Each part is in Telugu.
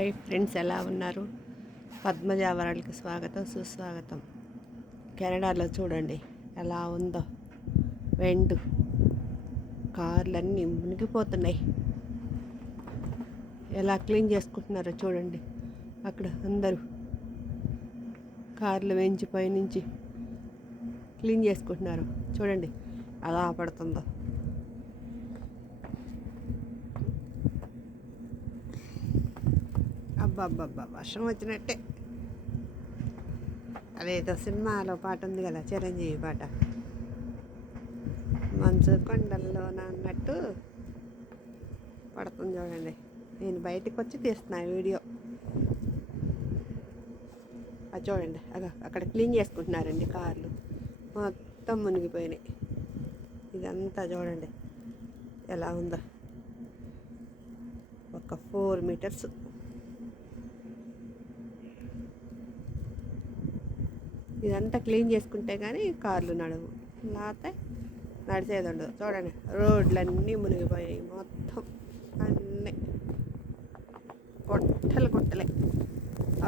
హాయ్ ఫ్రెండ్స్, ఎలా ఉన్నారు? పద్మజ వరల్డ్కి స్వాగతం, సుస్వాగతం. కెనడాలో చూడండి ఎలా ఉందో వెండు కార్లన్నీ మునిగిపోతున్నాయి. ఎలా క్లీన్ చేసుకుంటున్నారో చూడండి. అక్కడ అందరూ కార్లు వెంచి పైనుంచి క్లీన్ చేసుకుంటున్నారు. చూడండి ఎలా పడుతుందో. అబ్బబ్బబ్బా, వర్షం వచ్చినట్టే. అదేదో సినిమాలో పాట ఉంది కదా, చిరంజీవి పాట, మంచు కొండల్లో అన్నట్టు పడుతుంది చూడండి. నేను బయటకు వచ్చి తీస్తున్నా వీడియో. అది చూడండి, అక్కడ క్లీన్ చేసుకుంటున్నారండి. కార్లు మొత్తం మునిగిపోయినాయి. ఇదంతా చూడండి ఎలా ఉందో. ఒక 4 మీటర్స్. ఇదంతా క్లీన్ చేసుకుంటే కానీ కార్లు నడవు, లేకపోతే నడిచేది ఉండదు. చూడండి రోడ్లన్నీ మునిగిపోయాయి మొత్తం, అన్నీ కొట్టలే.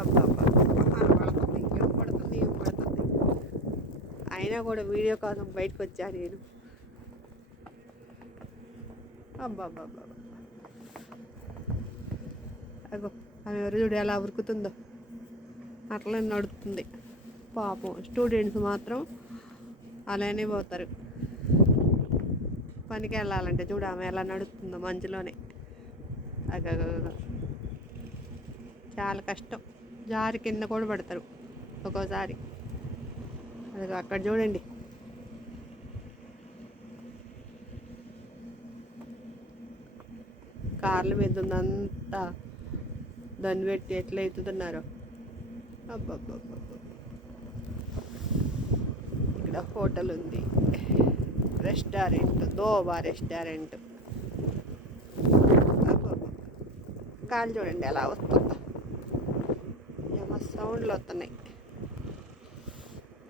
అబ్బబ్బా, పడుతుంది, ఏం పడుతుంది. అయినా కూడా వీడియో కోసం బయటకు వచ్చా నేను. అబ్బబ్బబ్బా, అగో ఆమె ఎవరు చూడు ఎలా ఉరుకుతుందో, అట్లా నడుస్తుంది. పాపం స్టూడెంట్స్ మాత్రం అలానే పోతారు పనికి వెళ్ళాలంటే. చూడు ఆమె ఎలా నడుస్తుందో మంచులోనే. చాలా కష్టం, జారి కింద కూడా పడతారు ఒక్కోసారి. అది అక్కడ చూడండి. కార్ల మీద ఉందంతా దాన్ని పెట్టి ఎట్లా ఎత్తుతున్నారో. అబ్బబ్బబ్బ, ఇక్కడ హోటల్ ఉంది, రెస్టారెంట్, దోబా రెస్టారెంట్. కాలు చూడండి ఎలా వస్తుందో, ఏమో సౌండ్లు వస్తున్నాయి.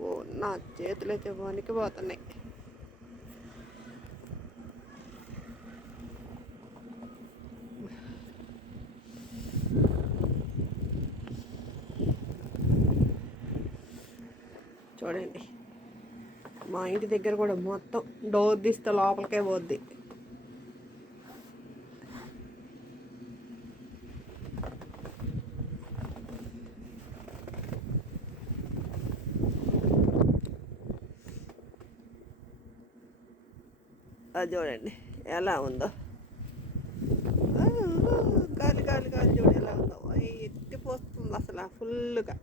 ఓ, నా చేతులు అయితే వణికిపోతున్నాయి. చూడండి మా ఇంటి దగ్గర కూడా మొత్తం డోర్ తీస్తే లోపలికే పోద్ది. అది చూడండి ఎలా ఉందో. గాలి చూడు ఎలా ఉందో, ఎత్తిపోస్తుంది అసలు ఫుల్గా.